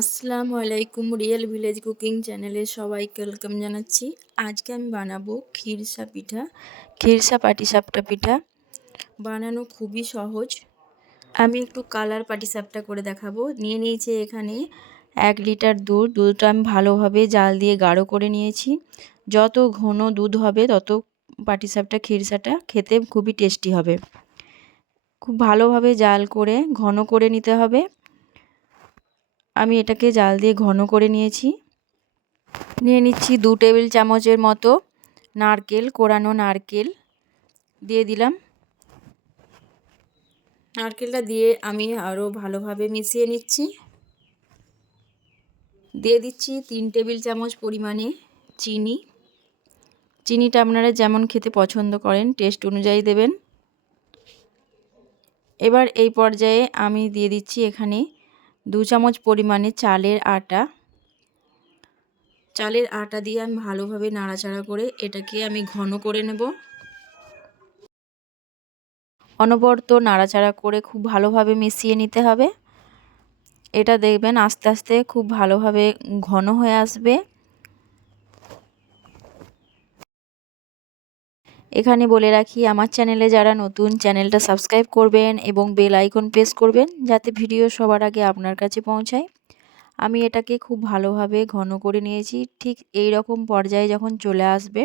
আসসালামু আলাইকুম real village cooking চ্যানেলে সবাইকে ওয়েলকাম জানাচ্ছি। আজকে আমি বানাবো ক্ষীরসা পিঠা ক্ষীরসা পাটিসাপটা পিঠা। বানানো খুবই সহজ। আমি একটু কালার পাটিসাপটা করে দেখাবো। নিয়ে নিয়েছি এখানে এক লিটার দুধ। দুধটা আমি ভালোভাবে জাল দিয়ে গাঢ় করে নিয়েছি। যত ঘন দুধ হবে, তত পাটিসাপটা ক্ষীরসাটা খেতে খুবই টেস্টি হবে। খুব ভালোভাবে জাল করে, ঘন করে নিতে হবে। আমি এটাকে জাল দিয়ে ঘন করে নিয়েছি। নিয়ে নিচ্ছি দু টেবিল চামচের মতো নারকেল, কোরানো নারকেল দিয়ে দিলাম। নারকেলটা দিয়ে আমি আরও ভালোভাবে মিশিয়ে নিচ্ছি। দিয়ে দিচ্ছি তিন টেবিল চামচ পরিমাণে চিনি। চিনিটা আপনারা যেমন খেতে পছন্দ করেন, টেস্ট অনুযায়ী দেবেন। এবার এই পর্যায়ে আমি দিয়ে দিচ্ছি এখানে দু চামচ পরিমাণে চালের আটা। চালের আটা দিয়ে আমি ভালোভাবে নাড়াচাড়া করে এটাকে আমি ঘন করে নেব। অনবরত নাড়াচাড়া করে খুব ভালোভাবে মিশিয়ে নিতে হবে। এটা দেখবেন আস্তে আস্তে খুব ভালোভাবে ঘন হয়ে আসবে। এখানে বলে রাখি, আমার চ্যানেলে যারা নতুন, চ্যানেলটা সাবস্ক্রাইব করবেন এবং বেল আইকন প্রেস করবেন যাতে ভিডিও সবার আগে আপনার কাছে পৌঁছায়। আমি এটাকে খুব ভালোভাবে ঘন করে নিয়েছি। ঠিক এই রকম পর্যায়ে যখন চলে আসবে,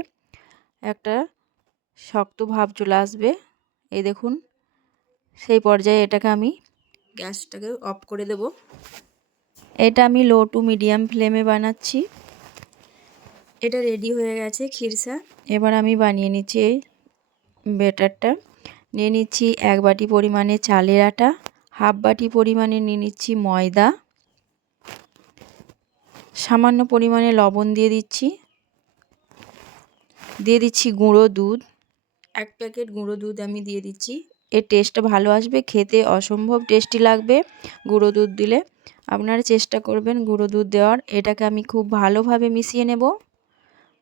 একটা শক্ত ভাব চলে আসবে, এই দেখুন, সেই পর্যায়ে এটাকে আমি গ্যাসটাকে অফ করে দেব। এটা আমি লো টু মিডিয়াম ফ্লেমে বানাচ্ছি। এটা রেডি হয়ে গেছে খিরসা এবার আমি বানিয়ে নিচ্ছি এই ব্যাটারটা। নিয়ে নিচ্ছি এক বাটি পরিমাণে চালের আটা হাফ বাটি পরিমাণে নিয়ে নিচ্ছি ময়দা। সামান্য পরিমাণে লবণ দিয়ে দিচ্ছি। দিয়ে দিচ্ছি গুঁড়ো দুধ। এক প্যাকেট গুঁড়ো দুধ আমি দিয়ে দিচ্ছি। এর টেস্টটা ভালো আসবে খেতে অসম্ভব টেস্টি লাগবে গুঁড়ো দুধ দিলে। আপনারা চেষ্টা করবেন গুঁড়ো দুধ দেওয়ার। এটাকে আমি খুব ভালোভাবে মিশিয়ে নেব।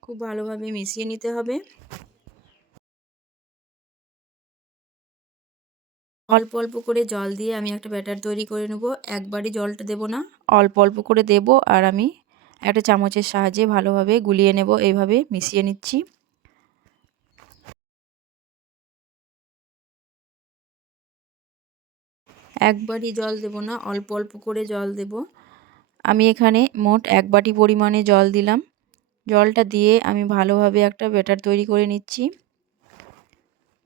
খুব ভালোভাবে মিশিয়ে নিতে হবে। অল্প অল্প করে জল দিয়ে আমি একটা ব্যাটার তৈরি করে নেব। একবারই জলটা দেব না। অল্প অল্প করে দেব আর আমি একটা চামচের সাহায্যে ভালোভাবে গুলিয়ে নেব। এইভাবে মিশিয়ে নিচ্ছি। একবারই জল দেব না, অল্প অল্প করে জল দেব। আমি এখানে মোট এক বাটি পরিমাণে জল দিলাম। জলটা দিয়ে আমি ভালোভাবে একটা ব্যাটার তৈরি করে নিচ্ছি।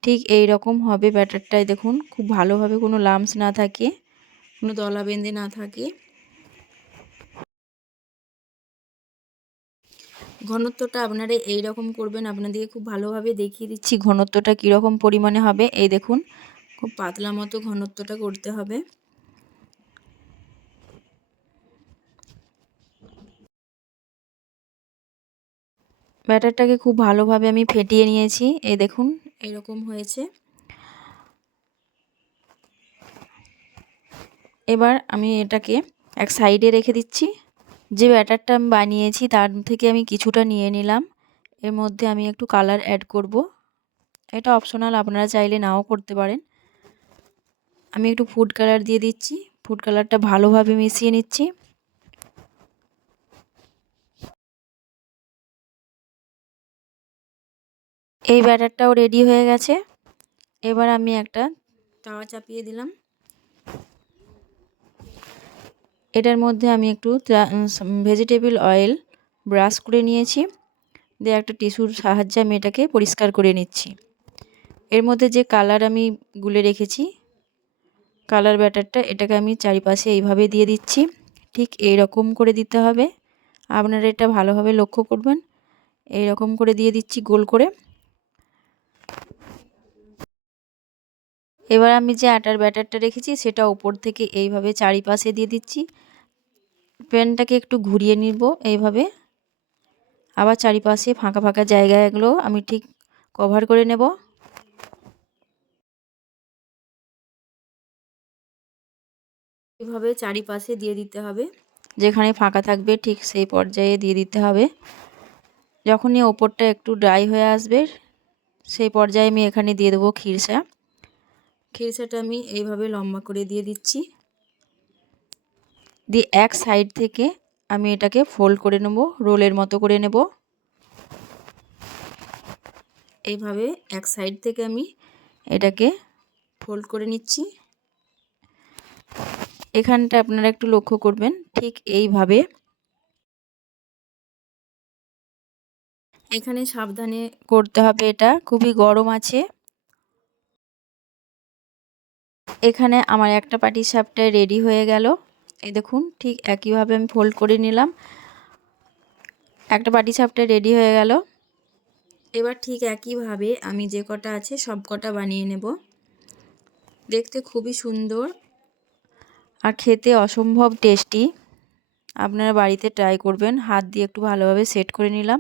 ঠিক এই রকম হবে ব্যাটারটায় দেখুন, খুব ভালোভাবে কোনো লামস না থাকে, কোনো দলা বেঁধে না থাকে। ঘনত্বটা আপনারা এই রকম করবেন, আপনাদেরকে খুব ভালোভাবে দেখিয়ে দিচ্ছি ঘনত্বটা কীরকম পরিমাণে হবে। এই দেখুন, খুব পাতলা মতো ঘনত্বটা করতে হবে। ব্যাটারটাকে খুব ভালোভাবে আমি ফেটিয়ে নিয়েছি। এই দেখুন, এরকম হয়েছে। এবার আমি এটাকে এক সাইডে রেখে দিচ্ছি। যে ব্যাটারটা আমি বানিয়েছি, তার থেকে আমি কিছুটা নিয়ে নিলাম। এর মধ্যে আমি একটু কালার অ্যাড করব। এটা অপশনাল, আপনারা চাইলে নাও করতে পারেন। আমি একটু ফুড কালার দিয়ে দিচ্ছি। ফুড কালারটা ভালোভাবে মিশিয়ে নিচ্ছি। এই ব্যাটারটাও রেডি হয়ে গেছে। এবার আমি একটা তাওয়া চাপিয়ে দিলাম। এটার মধ্যে আমি একটু ভেজিটেবল অয়েল ব্রাশ করে নিয়েছি। দিয়ে একটা টিস্যুর সাহায্যে আমি এটাকে পরিষ্কার করে নিচ্ছি। এর মধ্যে যে কালার আমি গুলে রেখেছি কালার ব্যাটারটা এটাকে আমি চারিপাশে এইভাবে দিয়ে দিচ্ছি। ঠিক এই রকম করে দিতে হবে। আপনারা এটা ভালোভাবে লক্ষ্য করবেন। এই রকম করে দিয়ে দিচ্ছি গোল করে। এবার আমি যে আটার ব্যাটারটা রেখেছি, সেটা ওপর থেকে এইভাবে চারিপাশে দিয়ে দিচ্ছি। প্যানটাকে একটু ঘুরিয়ে নিব এইভাবে। আবার চারিপাশে ফাঁকা ফাঁকা জায়গাগুলো আমি ঠিক কভার করে নেব। এভাবে চারিপাশে দিয়ে দিতে হবে। যেখানে ফাঁকা থাকবে ঠিক সেই পর্যায়ে দিয়ে দিতে হবে। যখনই ওপরটা একটু ড্রাই হয়ে আসবে, সেই পর্যায়ে আমি এখানে দিয়ে দেবো খিরসা। খিরসাটা আমি এইভাবে লম্বা করে দিয়ে দিচ্ছি। দিয়ে এক সাইড থেকে আমি এটাকে ফোল্ড করে নেব, রোলের মতো করে নেব। এইভাবে এক সাইড থেকে আমি এটাকে ফোল্ড করে নিচ্ছি। এখানটা আপনারা একটু লক্ষ্য করবেন, ঠিক এইভাবে এখানে সাবধানে করতে হবে এটা, খুবই গরম আছে। এখানে আমার একটা পাটি সাপটা রেডি হয়ে গেল। এই দেখুন, ঠিক একইভাবে আমি ফোল্ড করে নিলাম। একটা পাটি সাপটা রেডি হয়ে গেল। এবার ঠিক একইভাবে আমি যে কটা আছে সব কটা বানিয়ে নেব। দেখতে খুবই সুন্দর আর খেতে অসম্ভব টেস্টি আপনারা বাড়িতে ট্রাই করবেন। হাত দিয়ে একটু ভালোভাবে সেট করে নিলাম।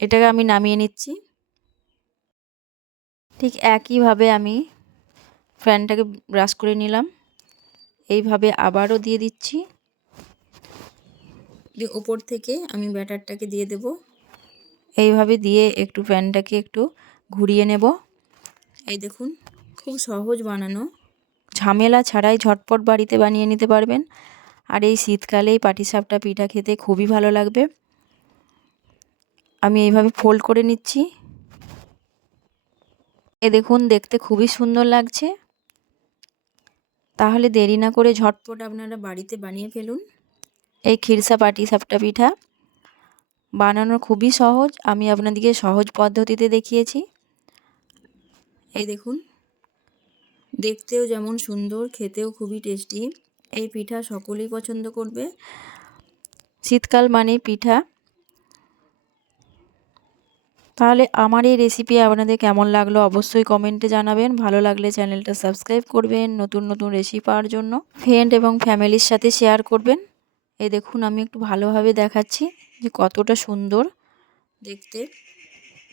এটাকে আমি নামিয়ে নিচ্ছি। ঠিক একইভাবে আমি ফ্যানটাকে ব্রাশ করে নিলাম। এইভাবে আবারও দিয়ে দিচ্ছি। দিয়ে ওপর থেকে আমি ব্যাটারটাকে দিয়ে দেব। এইভাবে দিয়ে একটু ফ্যানটাকে একটু ঘুরিয়ে নেব। এই দেখুন, খুব সহজ বানানো। ঝামেলা ছাড়াই ঝটপট বাড়িতে বানিয়ে নিতে পারবেন। আর এই শীতকালেই পাটিসাপটা, পিঠা খেতে খুবই ভালো লাগবে। আমি এইভাবে ফোল্ড করে নিচ্ছি। এ দেখুন, দেখতে খুবই সুন্দর লাগছে। তাহলে দেরি না করে ঝটপট আপনারা বাড়িতে বানিয়ে ফেলুন। এই খিরসা পাটি সাপটা পিঠা। বানানো খুবই সহজ। আমি আপনাদেরকে সহজ পদ্ধতিতে দেখিয়েছি। এই দেখুন, দেখতেও যেমন সুন্দর, খেতেও খুবই টেস্টি। এই পিঠা সকলেই পছন্দ করবে। শীতকাল মানেই পিঠা। তাহলে আমার এই রেসিপি আপনাদের কেমন লাগল অবশ্যই কমেন্টে জানাবেন। ভালো লাগলে চ্যানেলটা সাবস্ক্রাইব করবেন, নতুন নতুন রেসিপি পাওয়ার জন্য। ফ্রেন্ড এবং ফ্যামিলির সাথে শেয়ার করবেন। এই দেখুন, আমি একটু ভালোভাবে দেখাচ্ছি যে কতটা সুন্দর। দেখতে,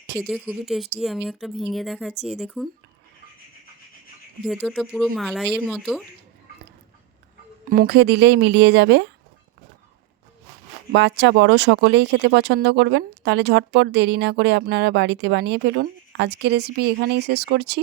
খেতে খুবই টেস্টি আমি একটা ভেঙে দেখাচ্ছি, এই দেখুন। ভেতরটা পুরো মালাইয়ের মতো। মুখে দিলেই মিলিয়ে যাবে। বাচ্চা বড় সকলেই খেতে পছন্দ করবেন। তাহলে ঝটপট দেরি না করে আপনারা বাড়িতে বানিয়ে ফেলুন। আজকে রেসিপি এখানেই শেষ করছি।